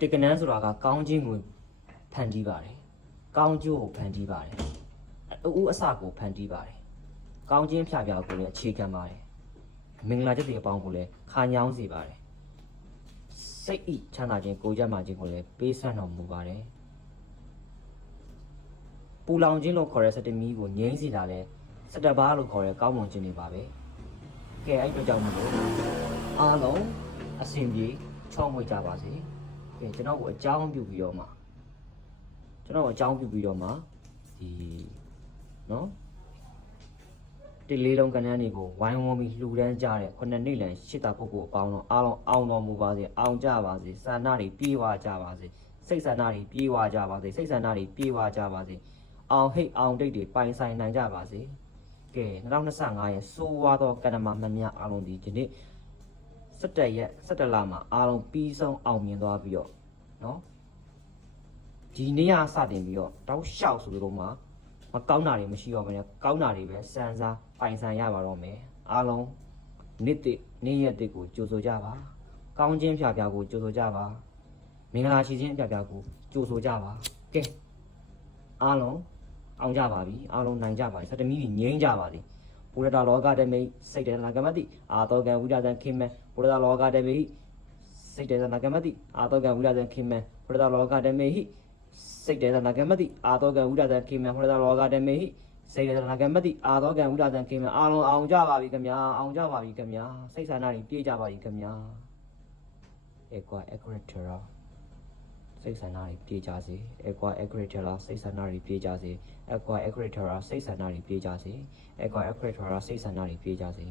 တက်ကနန်းဆိုတာကကောင်းခြင်းကိုဖန်တီးပါတယ်ကောင်းကျိုးကိုဖန်တီးပါတယ်အဦးအစကိုဖန်တီးပါတယ်ကောင်းခြင်းဖြာဖြာကိုလည်းအခြေခံပါတယ်မင်္ဂလာချက်တွေအပေါင်းကိုလည်းခါညောင်းစေပါတယ်စိတ်ဤချမ်းသာခြင်းကိုယ်ကြမ်းမာခြင်းကိုလည်းပေးဆပ်တော်မူပါတယ်ပူလောင်ခြင်းလို့ခေါ်တဲ့စက်တမီးကိုငြိမ်းစေတာလဲစက်တဘာလို့ခေါ်တဲ့ကောင်းမွန်ခြင်းတွေပါပဲကဲအဲ့အတွက်ကြောင့်မလို့အားလုံးအစဉ်ပြေချောမွေ့ကြပါစေ ကဲကျွန်တော်ကိုအကြောင်းပြုပြီးတော့မှကျွန်တော်ကိုအကြောင်းပြုပြီးတော့မှဒီနော်ဒီလေးလုံးကဏ္ဍတွေကိုဝိုင်းဝန်းပြီးလှူဒန်းကြတဲ့ခုနှစ်နှစ်လန်ရှစ်တာပုဂ္ဂိုလ်အပေါင်းတော့အားလုံးအောင်တော်မူပါစေအောင်ကြပါစေစာနာတွေပြေဝကြပါစေစိတ်ဆန္ဒတွေပြေဝကြပါစေစိတ်ဆန္ဒတွေပြေဝကြပါစေအောင်ဟိတ်အောင်တိတ်တွေပိုင်ဆိုင်နိုင်ကြပါစေကဲ2025ရဲ့စိုးဝါသောကဏ္ဍမှာမှန်များအားလုံးဒီဒီနေ့ 17ရက်17လမှာအားလုံးပြီးဆုံးအောင်မြင်သွားပြီးတော့နော်ဒီနေ့ကစတင်ပြီးတော့တောက်လျှောက်ဆိုလို့မှမကောင်းတာတွေမရှိတော့ဘဲနဲ့ကောင်းတာတွေပဲစံစားပိုင်ဆိုင်ရပါတော့မယ်အားလုံးနေ့တစ်နေ့ရက်တစ်ကိုကြိုဆိုကြပါကောင်းခြင်းဖြာဖြာကိုကြိုဆိုကြပါမင်္ဂလာရှိခြင်းဖြာဖြာကိုကြိုဆိုကြပါကဲအားလုံးအောင်ကြပါပြီအားလုံးနိုင်ကြပါပြီစတမီကြီးငြိမ်းကြပါသ ည်ဘုရားလောကတမိတ်စိတ်တေနာကမတိအာတောကံဝိဒသံခိမေဘုရားလောကတမိတ်စိတ်တေနာကမတိအာတောကံဝိဒသံခိမေဘုရားလောကတမိတ်စိတ်တေနာကမတိအာတောကံဝိဒသံခိမေဘုရားလောကတမိတ်စိတ်တေနာကမတိအာတောကံဝိဒသံခိမေအားလုံးအောင်ကြပါပြီခင်ဗျာအောင်ကြပါပြီခင်ဗျာစိတ်ဆန္ဒတွေပြည့်ကြပါပြီခင်ဗျာဧကွာ equator စိတ်ဆန္ဒတွေပြေးကြစေ aqua equator စိတ်ဆန္ဒတွေပြေးကြစေ aqua equator စိတ်ဆန္ဒတွေပြေးကြစေ aqua equator စိတ်ဆန္ဒတွေပြေးကြစေ